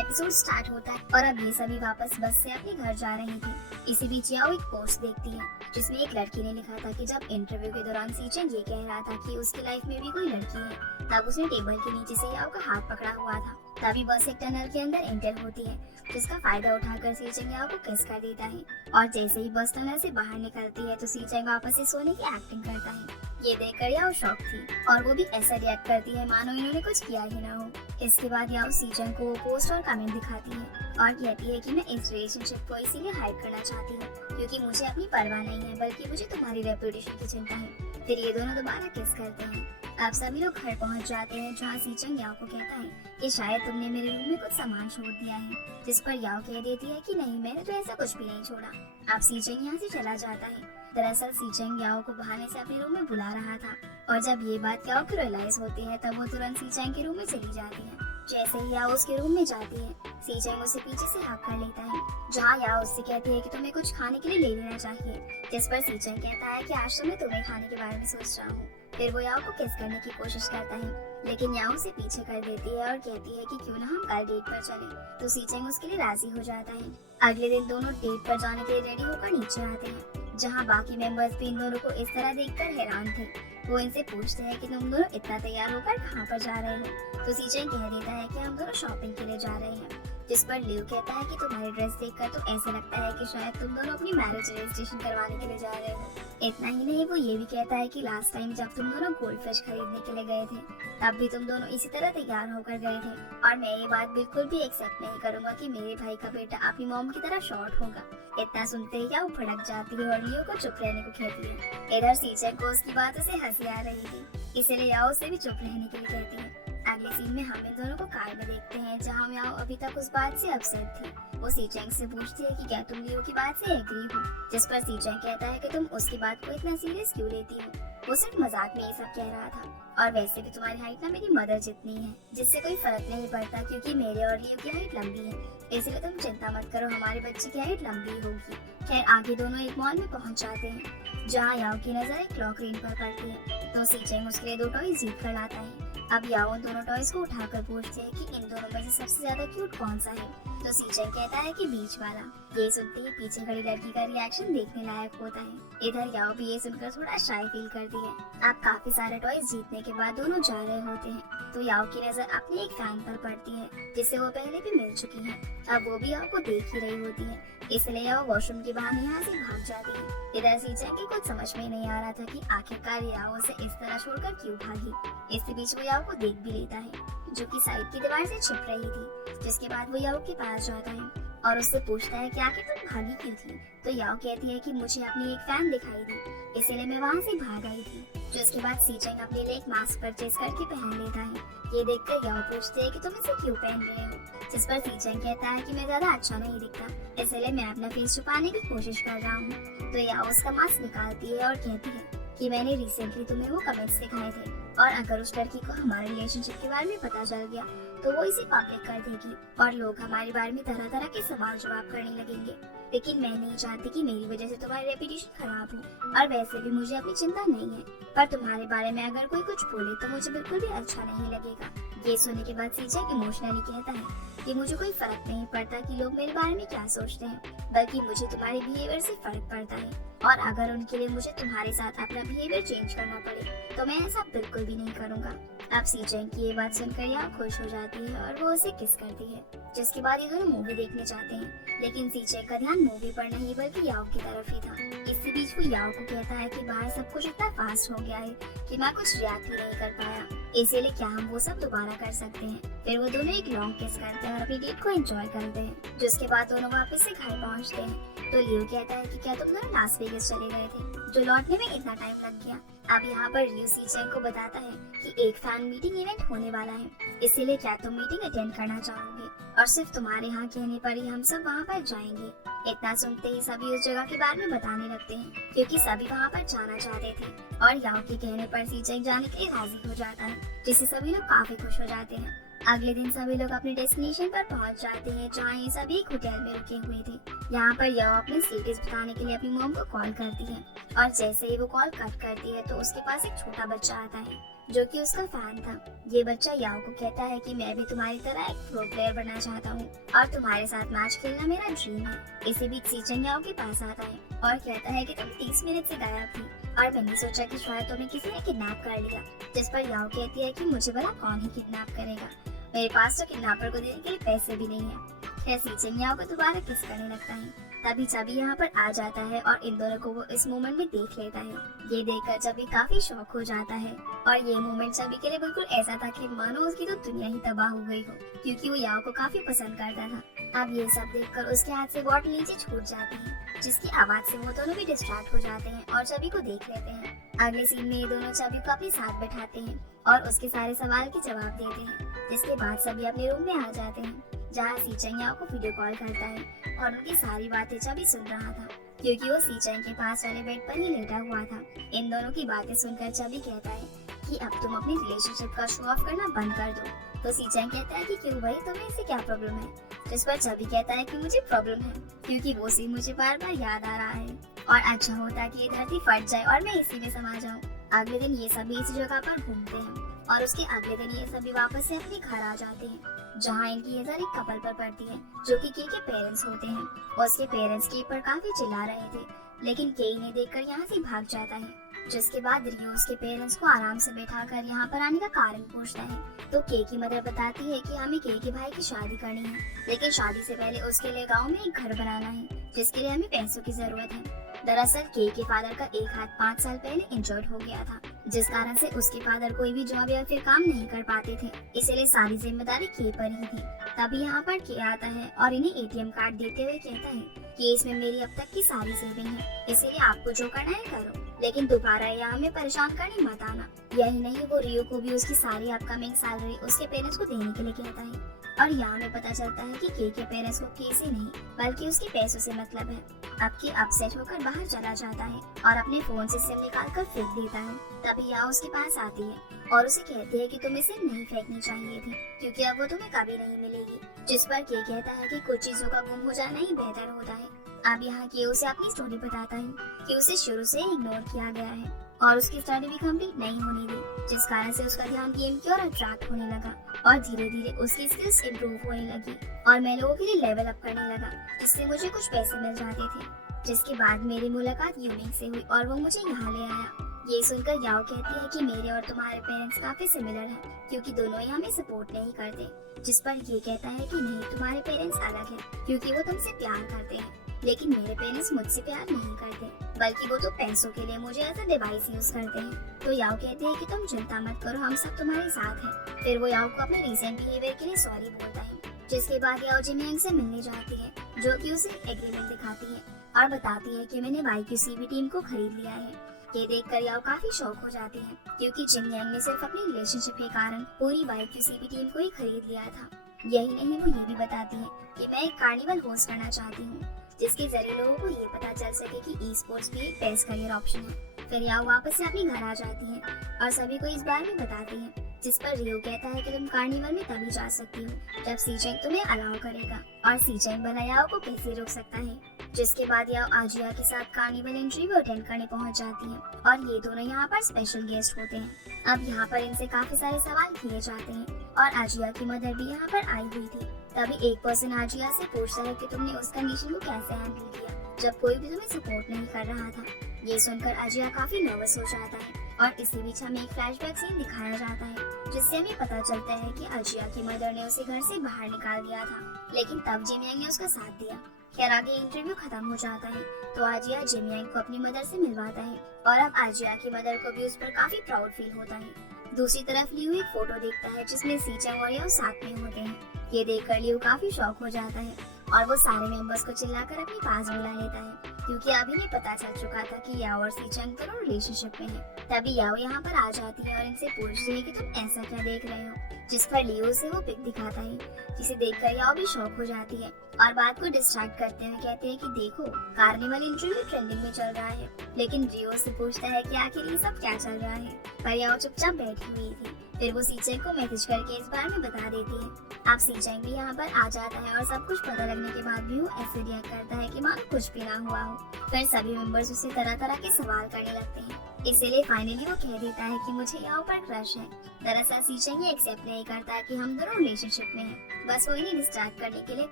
Episode start होता है और अब ये सभी वापस बस से अपने घर जा रही थी। इसी बीच याओ एक पोस्ट देखती है जिसमें एक लड़की ने लिखा था कि जब इंटरव्यू के दौरान सीचेंग ये कह रहा था कि उसकी लाइफ में भी कोई लड़की है, तब उसने टेबल के नीचे से याओ का हाथ पकड़ा हुआ था। तभी बस एक टनल के अंदर एंटर होती है, जिसका फायदा उठाकर सीचेंग याओ को किस कर देता है और जैसे ही बस टनल से बाहर निकलती है तो सीचेंग वापस से सोने की एक्टिंग करता है। ये देखकर याओ शॉक थी और वो भी ऐसा रिएक्ट करती है मानो इन्होंने कुछ किया ही ना हो। इसके बाद याओ सीचेंग को पोस्ट और कमेंट दिखाती है और कहती है कि मैं इस रिलेशनशिप को इसीलिए हाइड करना चाहती हूँ क्योंकि मुझे अपनी परवाह नहीं है, बल्कि मुझे तुम्हारी रेपुटेशन की चिंता है। फिर ये दोनों दोबारा किस करते हैं। अब सभी लोग घर पहुंच जाते हैं, जहाँ सीचेंग याओ को कहता है कि शायद तुमने मेरे रूम में कुछ सामान छोड़ दिया है, जिस पर याओ कह देती है कि नहीं, मैंने तो ऐसा कुछ भी नहीं छोड़ा। अब सीचेंग यहाँ से चला जाता है। दरअसल सीचेंग याओ को बहाने से अपने रूम में बुला रहा था और जब ये बात याओ को रियलाइज होती है तब वो तुरंत सीचेंग के रूम में चली जाती है। जैसे ही याओ उसके रूम में जाती है, सीचेंग उसे पीछे से हक कर लेता है, जहाँ याओ उससे कहती है कि तुम्हें कुछ खाने के लिए ले लेना चाहिए, जिस पर सीचेंग कहता है कि आज तो मैं तुम्हें खाने के बारे में सोच रहा हूँ। फिर वो याओ को किस करने की कोशिश करता है, लेकिन याओ उसे पीछे कर देती है और कहती है कि क्यों ना हम कल डेट पर चलें, तो सीचेंग उसके लिए राजी हो जाता है। अगले दिन दोनों डेट पर जाने के लिए रेडी होकर नीचे आते हैं, जहाँ बाकी मेंबर्स भी इन दोनों को इस तरह देखकर हैरान थे। वो इनसे पूछते हैं कि तुम दोनों इतना तैयार होकर कहाँ पर जा रहे हो, तो सीचेंग कह देता है कि हम दोनों शॉपिंग के लिए जा रहे हैं, जिस पर लियो कहता है कि तुम्हारी ड्रेस देखकर तो ऐसा लगता है कि शायद तुम दोनों अपनी मैरिज रजिस्ट्रेशन करवाने के लिए जा रहे हो। इतना ही नहीं, वो ये भी कहता है कि लास्ट टाइम जब तुम दोनों गोल्ड फिश खरीदने के लिए गए थे, तब भी तुम दोनों इसी तरह तैयार होकर गए थे और मैं ये बात बिल्कुल भी एक्सेप्ट नहीं करूंगा कि मेरे भाई का बेटा अपनी मॉम की तरह शॉर्ट होगा। इतना सुनते ही याओ भड़क जाती है और लियो को चुप रहने को कहती है। इधर सीचेंग को उसकी बातों से हंसी आ रही थी, इसलिए याओ उसे भी चुप रहने के लिए कहती है। अगले सीन में हम इन दोनों को कार में देखते हैं, जहाँ याओ अभी तक उस बात से अपसेट थी। वो सीचेंग से पूछती है कि क्या तुम लियो की बात से एग्री हो, जिस पर सीचेंग कहता है कि तुम उसकी बात को इतना सीरियस क्यों लेती हो, वो सिर्फ मजाक में ये सब कह रहा था और वैसे भी तुम्हारी हाइट ना मेरी मदर जितनी है, जिससे कोई फर्क नहीं पड़ता क्योंकि मेरे और लियो की हाइट लंबी है, इसलिए तुम चिंता मत करो, हमारे बच्चे की हाइट लंबी होगी। खैर आगे दोनों एक मॉल में पहुंच जाते हैं, जहाँ याओ की नजर एक क्लॉक रिंग पर पड़ती है, तो सीचेंग उसके लिए 2 टॉय जीत कर लाता है। अब याओ उन दोनों टॉयज को उठाकर पूछते हैं कि इन दोनों में से सबसे ज्यादा क्यूट कौन सा है, तो सीचेंग कहता है कि बीच वाला। ये सुनते ही पीछे खड़ी लड़की का रिएक्शन देखने लायक होता है। इधर याओ भी ये सुनकर थोड़ा शाय फील करती है। अब काफी सारे टॉयज जीतने के बाद दोनों जा रहे होते हैं, तो याओ की नजर अपने एक फैन पर पड़ती है, जिससे वो पहले भी मिल चुकी है। अब वो भी याओ को देख ही रही होती है, इसलिए याओ वॉशरूम के बहाने यहाँ से भाग जाती है। इधर सीचेंग की कुछ समझ में नहीं आ रहा था कि आखिरकार याओ उसे इस तरह छोड़कर क्यों भागी। इसी बीच वो याओ को देख भी लेता है, जो कि साइड की दीवार से छिप रही थी, जिसके बाद वो याओ के पास जाता है और उससे पूछता है कि आखिर तुम भागी क्यों थी, तो याओ कहती है कि मुझे अपनी एक फैन दिखाई दी, इसीलिए मैं वहाँ से भाग आई थी। जिसके बाद सीचेंग अपने लिए एक मास्क परचेज करके पहन लेता है। ये देखकर याओ पूछते है कि तुम इसे क्यों पहन रहे हो, जिस पर सीचेंग कहता है कि मैं ज्यादा अच्छा नहीं दिखता, इसलिए मैं अपना फेस छुपाने की कोशिश कर रहा हूँ। तो याओ उसका मास्क निकालती है और कहती है कि मैंने रिसेंटली तुम्हें वो कमेंट्स दिखाए थे और अगर उस लड़की को हमारे रिलेशनशिप के बारे में पता चल गया तो वो इसे पब्लिक कर देगी और लोग हमारे बारे में तरह तरह के सवाल जवाब करने लगेंगे, लेकिन मैं नहीं चाहती कि मेरी वजह से तुम्हारी रेपुटेशन खराब हो और वैसे भी मुझे अपनी चिंता नहीं है, पर तुम्हारे बारे में अगर कोई कुछ बोले तो मुझे बिल्कुल भी अच्छा नहीं लगेगा। ये सुनने के बाद सीचेंग इमोशनली कहता है कि मुझे कोई फर्क नहीं पड़ता कि लोग मेरे बारे में क्या सोचते हैं, बल्कि मुझे तुम्हारे बिहेवियर से फर्क पड़ता है और अगर उनके लिए मुझे तुम्हारे साथ अपना बिहेवियर चेंज करना पड़े तो मैं ऐसा बिल्कुल भी नहीं करूँगा। अब सीचेंग की ये बात सुनकर याओ खुश हो जाती है और वो उसे किस करती है, जिसके बाद ये दोनों मूवी देखने जाते हैं, लेकिन सीचेंग का ध्यान मूवी पर नहीं बल्कि याओ की तरफ ही था। इसी बीच वो याओ को कहता है कि बाहर सब कुछ इतना फास्ट हो गया है कि मैं कुछ रिएक्ट ही नहीं कर पाया, इसीलिए क्या हम वो सब दोबारा कर सकते हैं। फिर वो दोनों एक लॉन्ग किस करते हैं और अपनी डेट को एंजॉय करते हैं, जिसके बाद दोनों वापस से घर पहुंचते हैं। तो लियो कहता है कि क्या तुम दोनों लास वेगास चले गए थे, जो लौटने में इतना टाइम लग गया। अब यहाँ पर लियो सीचेंग को बताता है कि एक फैन मीटिंग इवेंट होने वाला है, इसीलिए क्या तुम मीटिंग अटेंड करना चाहोगे और सिर्फ तुम्हारे यहाँ कहने पर ही हम सब वहाँ पर जाएंगे। इतना सुनते ही सभी उस जगह के बारे में बताने लगते हैं, क्योंकि सभी वहाँ पर जाना चाहते थे और याओ के कहने पर सीचेंग जाने के लिए राजी हो जाता है, जिससे सभी लोग काफी खुश हो जाते हैं। अगले दिन सभी लोग अपने डेस्टिनेशन पर पहुंच जाते हैं, जहाँ ये सभी एक होटल में रुके हुए थे। यहाँ पर याओ अपनी स्टेटस बताने के लिए अपनी मॉम को कॉल करती है और जैसे ही वो कॉल कट करती है तो उसके पास एक छोटा बच्चा आता है जो कि उसका फैन था। ये बच्चा याओ को कहता है कि मैं भी तुम्हारी तरह एक प्रो प्लेयर बनना चाहता हूँ और तुम्हारे साथ मैच खेलना मेरा ड्रीम है। इसी बीच सीचन याओ के पास आता है और कहता है कि तुम 30 मिनट से गायब थी और मैंने सोचा कि शायद तुम्हें किसी ने किडनैप कर लिया। जिस पर याओ कहती है कि मुझे भला कौन ही किडनैप करेगा, मेरे पास तो किडनैपर को देने के लिए पैसे भी नहीं है। फिर सीचन याओ को दोबारा किस करने लगता है। तभी चबी यहाँ पर आ जाता है और इन दोनों को वो इस मोमेंट में देख लेता है। ये देखकर चबी काफी शॉक हो जाता है और ये मोमेंट चबी के लिए बिल्कुल ऐसा था कि मानो उसकी तो दुनिया ही तबाह हो गई हो, क्योंकि वो याओ को काफी पसंद करता था। अब ये सब देखकर उसके हाथ से बॉटल नीचे छूट जाती है, जिसकी आवाज से वो दोनों भी डिस्ट्रैक्ट हो जाते हैं और चबी को देख लेते हैं। अगले सीन में ये दोनों चबी को अपने साथ बैठाते हैं और उसके सारे सवाल के जवाब देते हैं, जिसके बाद सभी अपने रूम में आ जाते हैं, जहाँ सीचन याओ को वीडियो कॉल करता है और उनकी सारी बातें चबी सुन रहा था, क्योंकि वो सीचन के पास वाले बेड पर ही लेटा हुआ था। इन दोनों की बातें सुनकर चबी कहता है कि अब तुम अपनी रिलेशनशिप का शो ऑफ करना बंद कर दो। तो सीचन कहता है कि क्यों भाई, तुम्हें इससे क्या प्रॉब्लम है। जिस पर चबी कहता है कि मुझे प्रॉब्लम है क्योंकि वो सीन मुझे बार बार याद आ रहा है और अच्छा होता कि ये धरती फट जाए और मैं इसी में समा जाऊं। अगले दिन ये सभी इस जगह पर घूमते हैं और उसके अगले दिन ये सभी वापस से अपने घर आ जाते हैं, जहाँ इनकी नजर एक कपल पर पड़ती है जो कि के पेरेंट्स होते हैं। और उसके पेरेंट्स के पर काफी चिल्ला रहे थे, लेकिन के इन्हें देखकर यहाँ से भाग जाता है। जिसके बाद रियो उसके पेरेंट्स को आराम से बैठाकर यहाँ पर आने का कारण पूछता है। तो के की मदर बताती है कि हमें के भाई की शादी करनी है, लेकिन शादी से पहले उसके लिए गाँव में एक घर बनाना है, जिसके लिए हमें पैसों की जरूरत है। दरअसल के फादर का एक हाथ 5 साल पहले इंजर्ड हो गया था, जिस कारण से उसके फादर कोई भी जॉब या फिर काम नहीं कर पाते थे, इसलिए सारी जिम्मेदारी के पर ही थी। तभी यहाँ पर के आता है और इन्हें एटीएम कार्ड देते हुए कहता है कि इसमें मेरी अब तक की सारी सेविंग है, इसलिए आपको जो करना है करो, लेकिन दोबारा यहाँ हमें परेशान करने मत आना। यही नहीं, वो रियो को भी उसकी सारी अपकमिंग सैलरी उसके पेरेंट्स को देने के लिए कहता है। और यहाँ हमें पता चलता है कि के पेरेंट्स को के से नहीं बल्कि उसके पैसों से मतलब है। अब के अपसेट होकर बाहर चला जाता है और अपने फोन से सिम निकाल कर फेंक देता है। तभी याओ उसके पास आती है और उसे कहती है कि तुम्हें सिम नहीं फेंकनी चाहिए थी, क्योंकि अब वो तुम्हें कभी नहीं मिलेगी। जिस पर के कहता है कि कुछ चीजों का गुम हो जाना ही बेहतर होता है। अब यहाँ के उसे अपनी स्टोरी बताता है कि उसे शुरू से इग्नोर किया गया है और उसकी स्टडी भी कंप्लीट नहीं होने दी, जिस कारण से उसका ध्यान गेम की ओर अट्रैक्ट होने लगा और धीरे धीरे उसकी स्किल्स इम्प्रूव होने लगी और मैं लोगों के लिए लेवल अप करने लगा, जिससे मुझे कुछ पैसे मिल जाते थे। जिसके बाद मेरी मुलाकात यूनिक से हुई और वो मुझे यहाँ ले आया। ये सुनकर याओ कहती है कि मेरे और तुम्हारे पेरेंट्स काफी सिमिलर हैं, क्योंकि दोनों ही हमें सपोर्ट नहीं करते। जिस पर ये कहता है कि नहीं, तुम्हारे पेरेंट्स अलग हैं, क्योंकि वो तुमसे प्यार करते हैं, लेकिन मेरे पेरेंट्स मुझसे प्यार नहीं करते, बल्कि वो तो पैसों के लिए मुझे ऐसा डिवाइस यूज करते हैं। तो याओ कहते हैं कि तुम चिंता मत करो, हम सब तुम्हारे साथ हैं। फिर वो याओ को अपने रिसेंट बिहेवियर के लिए सॉरी बोलता है। जिसके बाद याओ जिमियांग से मिलने जाती है, जो कि उसे एग्रीमेंट दिखाती है और बताती है कि मैंने YQCB टीम को खरीद लिया है। ये देखकर याओ काफी शौक हो जाती है, क्योंकि जिमियांग ने सिर्फ अपनी रिलेशनशिप के कारण पूरी YQCB टीम को ही खरीद लिया था। यही नहीं, वो ये भी बताती है कि मैं एक कार्निवल होस्ट करना चाहती हूँ, जिसके जरिए लोगों को ये पता चल सके कि ई स्पोर्ट्स भी एक बेस्ट करियर ऑप्शन है। फिर याओ वापस से अपने घर आ जाती है और सभी को इस बारे में बताती है। जिस पर रियो कहता है कि तुम कार्निवल में तभी जा सकती हो जब सीचेंग तुम्हें अलाउ करेगा, और सीचेंग भला याओ को कैसे रोक सकता है। जिसके बाद याओ आजिया के साथ कार्निवल इंटरव्यू अटेंड करने पहुंच जाती है और ये दोनों यहाँ पर स्पेशल गेस्ट होते हैं। अब यहाँ पर इनसे काफी सारे सवाल किए जाते हैं और आजिया की मदर भी यहाँ पर आई हुई थी। तभी एक पर्सन आजिया से पूछता है कि तुमने उस कंडीशन को कैसे हैंडल किया जब कोई भी तुम्हें सपोर्ट नहीं कर रहा था। ये सुनकर आजिया काफी नर्वस हो जाता है और इसी बीच हमें एक फ्लैशबैक सीन दिखाया जाता है, जिससे हमें पता चलता है कि आजिया की मदर ने उसे घर से बाहर निकाल दिया था, लेकिन तब जिमियांग ने उसका साथ दिया। खैर आगे इंटरव्यू खत्म हो जाता है तो आजिया जिमियांग को अपनी मदर से मिलवाता है और अब आजिया की मदर को भी उस पर काफी प्राउड फील होता है। दूसरी तरफ लियो एक फोटो देखता है जिसमें सीचेंग और याओ साथ में होते हैं। ये देखकर लियो काफी शॉक हो जाता है और वो सारे मेंबर्स को चिल्लाकर अपने पास बुला लेता है, क्योंकि अभी नहीं पता चल चुका था कि याओ और सीचेंग दोनों रिलेशनशिप में है। तभी याओ यहाँ पर आ जाती है और इनसे पूछती है कि तुम ऐसा क्या देख रहे हो, जिस पर लियो से वो पिक दिखाता है, जिसे देखकर याओ भी शॉक हो जाती है और बात को डिस्ट्रैक्ट करते हुए कहते हैं कि देखो कार्निवल इंटरव्यू ट्रेंडिंग में चल रहा है। लेकिन रियो से पूछता है कि आखिर ये सब क्या चल रहा है, पर याओ चुपचाप बैठी हुई थी। फिर वो सीचेंग को मैसेज करके इस बारे में बता देती है। अब सीचेंग भी यहाँ पर आ जाता है और सब कुछ पता लगने के बाद भी वो ऐसे रिएक्ट करता है कि मानो कुछ भी ना हुआ हो। फिर सभी मेंबर्स उससे तरह तरह के सवाल करने लगते हैं। इसीलिए फाइनली वो कह देता है कि मुझे याओ पर क्रश है। दरअसल सीचेंग ये एक्सेप्ट नहीं करता कि हम दोनों रिलेशनशिप में हैं। बस वो इन्हें डिस्ट्रैक्ट करने के लिए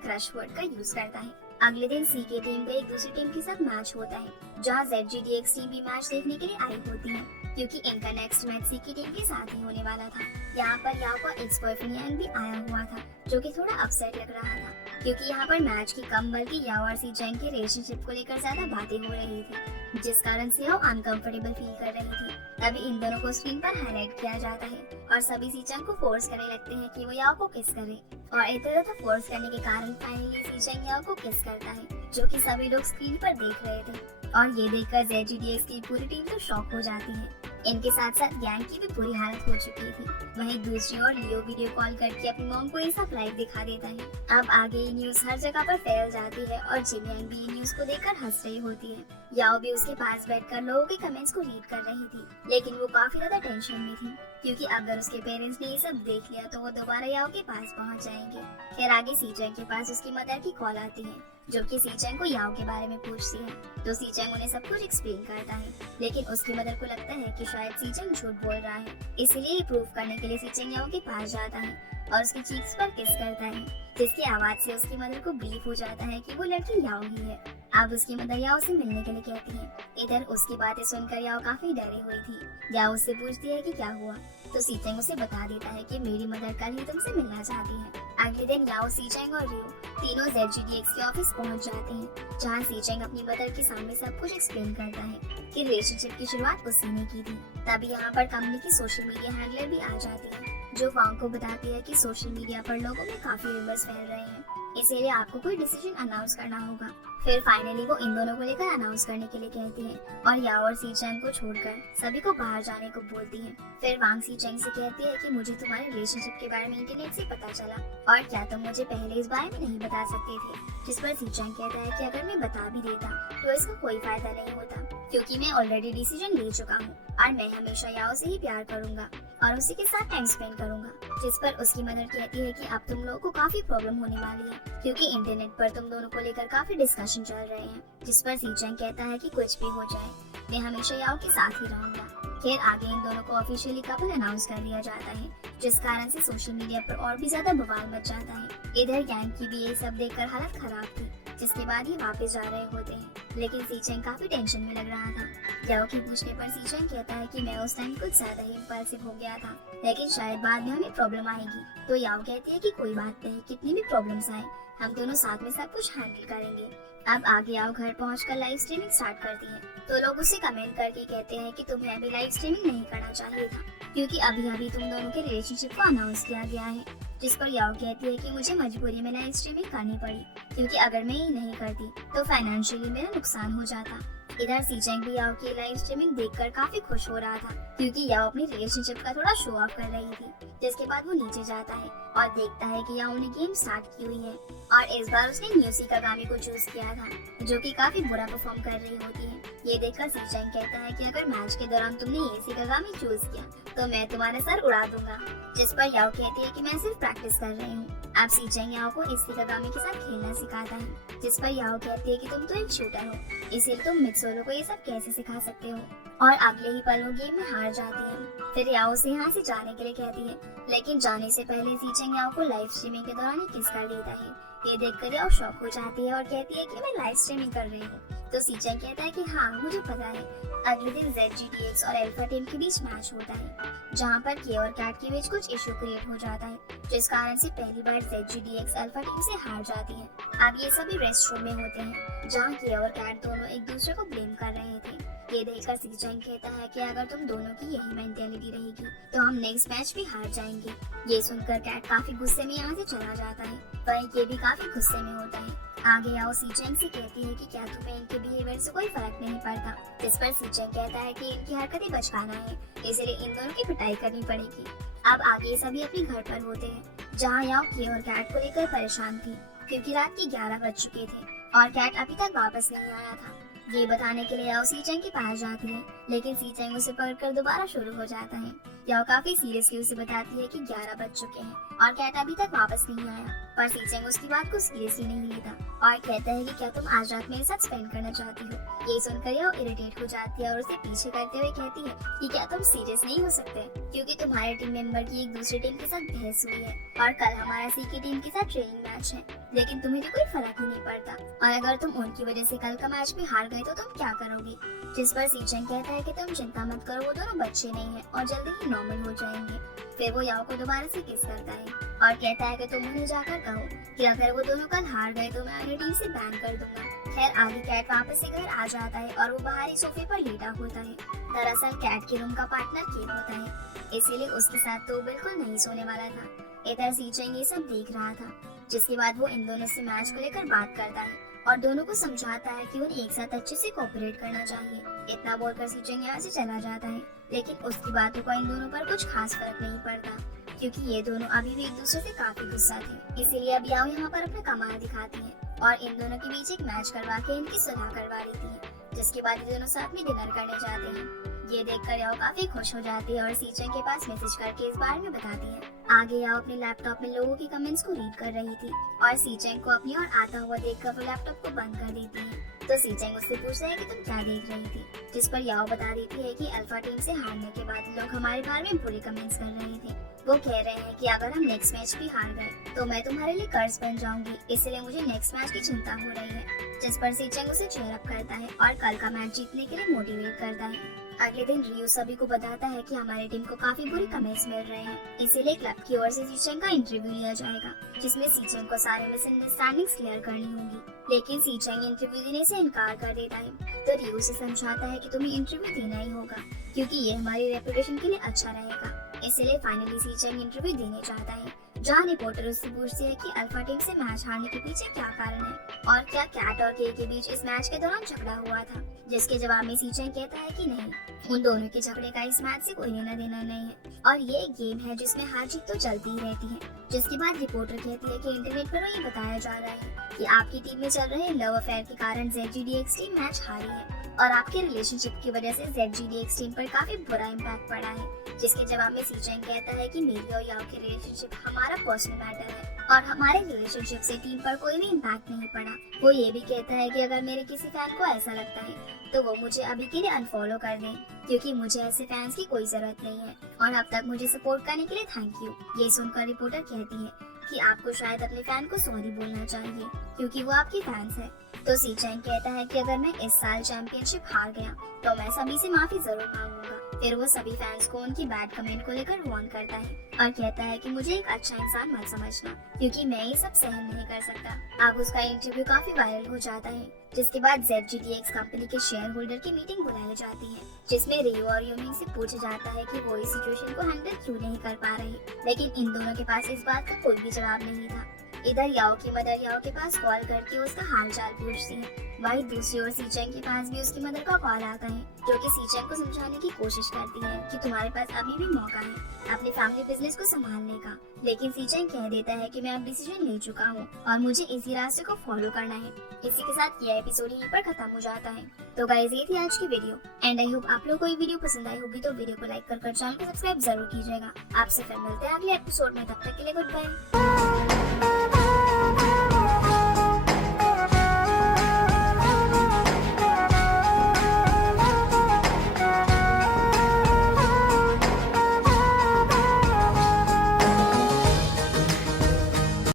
क्रश वर्ड का यूज करता है। अगले दिन सी की टीम का एक दूसरी टीम के साथ मैच होता है, जहाँ ZGDX टीम भी मैच देखने के लिए आई होती है, क्योंकि इनका नेक्स्ट मैच सी की टीम के साथ ही होने वाला था। यहाँ पर याओ का एक्स बॉयफ्रेंड यांग भी आया हुआ था, जो कि थोड़ा अपसेट लग रहा था, क्योंकि यहाँ पर मैच की कम बल्कि याओ और सीचेंग के रिलेशनशिप को लेकर ज्यादा बातें हो रही थी, जिस कारण से याओ अनकंफर्टेबल फील कर रही थी। तभी इन दोनों को स्क्रीन पर हाईलाइट किया जाता है और सभी सीचेंग को फोर्स करने लगते हैं कि वो याओ को किस करे, और इतना तो फोर्स करने के कारण फाइनली सीचेंग याओ को किस करता है, जो कि सभी लोग स्क्रीन पर देख रहे थे। और ये देखकर ZGDX की पूरी टीम तो शॉक हो जाती है। इनके साथ साथ गैंग की भी बुरी हालत हो चुकी थी। वहीं दूसरी ओर लियो वीडियो कॉल करके अपनी मॉम को ये सब लाइव दिखा देता है। अब आगे ये न्यूज हर जगह पर फैल जाती है और जिन यांग भी न्यूज को देखकर हंस रही होती है। याओ भी उसके पास बैठकर लोगों के कमेंट्स को रीड कर रही थी, लेकिन वो काफी ज्यादा टेंशन में थी, क्योंकि अगर उसके पेरेंट्स ने ये सब देख लिया तो वो दोबारा याओ के पास पहुंच जाएंगे। फिर आगे सीचेंग के पास उसकी मदर की कॉल आती है, जो कि सीचेंग को याओ के बारे में पूछती है। तो सीचेंग उन्हें सब कुछ एक्सप्लेन करता है, लेकिन उसकी मदर को लगता है कि शायद सीचेंग झूठ बोल रहा है। इसलिए ये प्रूव करने के लिए सीचेंग याओ के पास जाता है और उसकी चीक्स पर किस करता है, जिसकी आवाज से उसकी मदर को बिलीव हो जाता है कि वो लड़की याओ ही है। अब उसकी मदर याओ से मिलने के लिए कहती है। इधर उसकी बातें सुनकर याओ काफी डरी हुई थी। याओ उससे पूछती है कि क्या हुआ, तो सीचेंग उसे बता देता है कि मेरी मदर कल ही तुमसे मिलना चाहती है। अगले दिन याओ, सीचेंग और रियो तीनों ZGDX के ऑफिस पहुंच जाते हैं, जहां सीचेंग अपनी मदर के सामने सब कुछ एक्सप्लेन करता है कि रिलेशनशिप की शुरुआत उसी ने की थी। तभी यहाँ पर कंपनी की सोशल मीडिया हैंडलर भी आ जाती है, जो वांग को बताती है कि सोशल मीडिया पर लोगों में काफी रूमर्स फैल रहे हैं, इसीलिए आपको कोई डिसीजन अनाउंस करना होगा। फिर फाइनली वो इन दोनों को लेकर अनाउंस करने के लिए कहती है और याओ और सीचेंग को छोड़कर सभी को बाहर जाने को बोलती है। फिर वांग सीचेंग से कहती है कि मुझे तुम्हारे रिलेशनशिप के बारे में इंटरनेट से पता चला, और क्या तुम मुझे पहले इस बारे में नहीं बता सकते थे। जिस पर सीचेंग कहता है कि अगर मैं बता भी देता तो इसका कोई फायदा नहीं होता, क्योंकि मैं ऑलरेडी डिसीजन ले चुका हूँ और मैं हमेशा याओ से ही प्यार करूंगा और उसी के साथ टाइम स्पेंड करूंगा। जिस पर उसकी मदर कहती है कि अब तुम लोगों को काफी प्रॉब्लम होने वाली है, क्योंकि इंटरनेट पर तुम दोनों को लेकर काफी डिस्कशन चल रहे हैं। जिस पर सीचेंग कहता है कि कुछ भी हो जाए, मैं हमेशा याओ के साथ ही रहूंगा। फिर आगे इन दोनों को ऑफिशियली कपल अनाउंस कर दिया जाता है, जिस कारण से सोशल मीडिया पर और भी ज्यादा बवाल मच जाता है। इधर गैंग की भी ये सब देखकर हालत खराब थी, जिसके बाद ही वापस जा रहे होते हैं, लेकिन सीचेंग काफी टेंशन में लग रहा था। याओ के पूछने पर सीचेंग कहता है कि मैं उस टाइम कुछ ज्यादा ही इम्पल्सिव हो गया था, लेकिन शायद बाद में हमें प्रॉब्लम आएगी। तो याओ कहती है कि कोई बात नहीं, कितनी भी प्रॉब्लम्स आए हम दोनों साथ में सब कुछ हैंडल करेंगे। अब आगे याओ घर पहुंचकर लाइव स्ट्रीमिंग स्टार्ट करती है, तो लोग उसे कमेंट करके कहते हैं कि तुम्हें अभी लाइव स्ट्रीमिंग नहीं करना चाहिए था, क्योंकि अभी अभी तुम दोनों के रिलेशनशिप को अनाउंस किया गया है। जिस पर याओ कहती है कि मुझे मजबूरी में लाइव स्ट्रीमिंग करनी पड़ी, क्योंकि अगर मैं ये नहीं करती तो फाइनेंशियली मेरा नुकसान हो जाता। इधर सीचेंग भी याओ की लाइव स्ट्रीमिंग देखकर काफी खुश हो रहा था, क्योंकि याओ अपनी रिलेशनशिप का थोड़ा शो ऑफ कर रही थी। जिसके बाद वो नीचे जाता है और देखता है कि याओ ने गेम स्टार्ट की हुई है, और इस बार उसने न्यूसी कागामी को चूज किया था, जो कि काफी बुरा परफॉर्म कर रही होती है। ये देखकर सीचेंग कहता है कि अगर मैच के दौरान तुमने यूसी कागामी चूज किया तो मैं तुम्हारे सर उड़ा दूंगा। जिस पर याओ कहती है कि मैं सिर्फ प्रैक्टिस कर रही हूँ। अब सीचेंग याओ को इसी कागामी के साथ खेलना सिखाता है, जिस पर याओ कहती है कि तुम तो एक शूटर हो, इसीलिए तुम मित्सोलो को ये सब कैसे सिखा सकते हो, और अगले ही पल वो गेम में हार जाती है। फिर याओ से यहाँ से जाने के लिए कहती है, लेकिन जाने से पहले सीचेंग याओ को लाइव स्ट्रीमिंग के दौरान ही किस कर देता है। ये देखकर याओ शॉक हो जाती है और कहती है कि मैं लाइव स्ट्रीमिंग कर रही हूँ। तो सीचेंग कहता है कि हाँ मुझे पता है। अगले दिन ZGDX और अल्फा टीम के बीच मैच होता है, जहाँ पर के और कैट के बीच कुछ इशू क्रिएट हो जाता है, जिस कारण से पहली बार ZGDX अल्फा टीम से हार जाती है। अब ये सभी रेस्ट रूम में होते हैं, जहाँ के और कैट दोनों एक दूसरे को ब्लेम कर रहे थे। ये देखकर सीचेंग कहता है कि अगर तुम दोनों की यही मेंटेलिटी रहेगी तो हम नेक्स्ट मैच भी हार जाएंगे। ये सुनकर कैट काफी गुस्से में यहाँ से चला जाता है, वहीं ये भी काफी गुस्से में होता है। आगे आओ सीचेंग से कहती है कि क्या तुम्हें इनके बिहेवियर से कोई फर्क नहीं पड़ता। जिस पर सीचेंग कहता है कि इनकी हरकतें बचकाना है, इसलिए इन दोनों की पिटाई करनी पड़ेगी। अब आगे सभी अपने घर पर होते हैं, जहाँ याओ के और कैट को लेकर परेशान थी, क्योंकि रात के 11 बज चुके थे और कैट अभी तक वापस नहीं आया था। ये बताने के लिए याओ सीचेंग के पास जाती है, लेकिन सीचेंग उसे पकड़कर दोबारा शुरू हो जाता है। याओ काफी सीरियसली उसे बताती है कि 11 बज चुके हैं और कैट अभी तक वापस नहीं आया, पर सीचेंग उसकी बात को सीरियसली नहीं लेता और कहता है कि क्या तुम आज रात मेरे साथ स्पेंड करना चाहती हो। ये सुनकर याओ इरिटेट हो जाती है और उसे पीछे करते हुए कहती है कि क्या तुम सीरियस नहीं हो सकते, क्योंकि तुम्हारे टीम मेंबर की एक दूसरी टीम के साथ बहस हुई है और कल हमारा सी की टीम के साथ ट्रेनिंग मैच है, लेकिन तुम्हें तो कोई फर्क ही नहीं पड़ता, और अगर तुम उनकी वजह से कल का मैच में हार गए तो तुम क्या करोगे। जिस पर सीचेंग कहता है कि तुम चिंता मत करो, वो दोनों बच्चे नहीं है और जल्दी ही नॉर्मल हो जाएंगे। फिर वो याओ को दोबारा से किस करता है और कहता है कि तुम उन्हें जाकर कहो कि अगर वो दोनों कल हार गए तो मैं उन्हें टीम से बैन कर दूंगा। खैर आगे कैट वापस से घर आ जाता है और वो बाहरी सोफे पर लेटा होता है। दरअसल कैट के रूम का पार्टनर केन होता है, इसीलिए उसके साथ तो बिल्कुल नहीं सोने वाला था। इधर सीचेंग ये सब देख रहा था, जिसके बाद वो इन दोनों से मैच को लेकर बात करता है और दोनों को समझाता है कि उन्हें एक साथ अच्छे से कोऑपरेट करना चाहिए। इतना बोलकर सीचेंग यहाँ से चला जाता है, लेकिन उसकी बातों का इन दोनों पर कुछ खास फर्क नहीं पड़ता, क्योंकि ये दोनों अभी भी एक दूसरे से काफी गुस्सा थे। इसीलिए अब याओ यहाँ पर अपना कमाल दिखाती है और इन दोनों के बीच एक मैच करवा के इनकी सुलह करवा देती है, जिसके बाद ये दोनों साथ में डिनर करने जाते हैं। ये देखकर याओ काफी खुश हो जाती है और सीचेंग के पास मैसेज करके इस बारे में बताती है। आगे याओ अपने लैपटॉप में लोगों की कमेंट्स को रीड कर रही थी और सीचेंग को अपनी ओर आता हुआ देखकर वो लैपटॉप को बंद कर देती है। तो सीचेंग उससे पूछता है कि तुम क्या देख रही थी, जिस पर याओ बता देती है कि अल्फा टीम से हारने के बाद लोग हमारे बारे में बुरे कमेंट्स कर रहे थे। वो कह रहे हैं कि अगर हम नेक्स्ट मैच भी हार गए तो मैं तुम्हारे लिए कर्ज बन जाऊंगी, इसलिए मुझे नेक्स्ट मैच की चिंता हो रही है। जिस पर सीचेंग उसे चीयर अप करता है और कल का मैच जीतने के लिए मोटिवेट करता है। अगले दिन रियो सभी को बताता है कि हमारी टीम को काफी बुरी कमेंट्स मिल रहे हैं, इसीलिए क्लब की ओर से सीचेंग का इंटरव्यू लिया जाएगा, जिसमें सीचेंग को सारे मिसअंडरस्टैंडिंग्स क्लियर करनी होगी। लेकिन सीचेंग इंटरव्यू देने से इनकार कर देता है, तो रियो से समझाता है कि तुम्हें इंटरव्यू देना ही होगा, क्योंकि ये हमारी रेपुटेशन के लिए अच्छा रहेगा। इसलिए फाइनली सीचेंग इंटरव्यू देने चाहता है, जहाँ रिपोर्टर उससे पूछती है कि अल्फा टीम से मैच हारने के पीछे क्या कारण है और क्या कैट और के बीच इस मैच के दौरान झगड़ा हुआ था, जिसके जवाब में सीचेंग कहता है कि नहीं, उन दोनों के झगड़े का इस मैच से कोई लेना देना नहीं है और ये एक गेम है जिसमें हार जीत तो चलती ही रहती है। जिसके बाद रिपोर्टर कहती है कि इंटरनेट पर ये बताया जा रहा है कि आपकी टीम में चल रहे लव अफेयर के कारण ZGDX टीम मैच हारी है और आपके रिलेशनशिप की वजह से ZGDX टीम पर काफी बुरा इम्पैक्ट पड़ा है। जिसके जवाब में सीचेंग कहता है कि मेरी और याओ की रिलेशनशिप हमारा पर्सनल मैटर है और हमारे रिलेशनशिप से टीम पर कोई भी इम्पैक्ट नहीं पड़ा। वो ये भी कहता है कि अगर मेरे किसी फैन को ऐसा लगता है तो वो मुझे अभी के लिए अनफॉलो कर दें, क्योंकि मुझे ऐसे फैंस की कोई जरूरत नहीं है और अब तक मुझे सपोर्ट करने के लिए थैंक यू। ये सुनकर रिपोर्टर कहती है कि आपको शायद अपने फैन को सॉरी बोलना चाहिए, क्योंकि वो आपकी फैंस है। तो सीचेंग कहता है कि अगर मैं इस साल चैंपियनशिप हार गया तो मैं सभी से माफी जरूर मांगूंगा। फिर वो सभी फैंस को उनकी बैड कमेंट को लेकर वार्न करता है और कहता है कि मुझे एक अच्छा इंसान मत समझना, क्योंकि मैं ये सब सहन नहीं कर सकता। अब उसका इंटरव्यू काफी वायरल हो जाता है, जिसके बाद ZGDX कंपनी के शेयर होल्डर की मीटिंग बुलाई जाती है, जिसमें रियो और यूनिंग से पूछा जाता है कि वो इस सिचुएशन को हैंडल क्यों नहीं कर पा रहे, लेकिन इन दोनों के पास इस बात का कोई भी जवाब नहीं था। इधर याओ की मदर याओ के पास कॉल करके उसका हाल चाल पूछती है। वहीं दूसरी ओर सीचेंग के पास भी उसकी मदर का कॉल आता है, जो कि सीचेंग को समझाने की कोशिश करती है कि तुम्हारे पास अभी भी मौका है अपने फैमिली बिजनेस को संभालने का। लेकिन सीचेंग कह देता है कि मैं अब डिसीजन ले चुका हूँ और मुझे इसी रास्ते को फॉलो करना है। इसी के साथ ये एपिसोड यहीं पर खत्म हो जाता है। तो गाइस ये थी आज की वीडियो एंड आई होप आप लोगों को ये वीडियो पसंद आई होगी, तो वीडियो को लाइक कर चैनल को सब्सक्राइब जरूर कीजिएगा। आपसे फिर मिलते हैं अगले एपिसोड में, तब तक के लिए गुड बाय।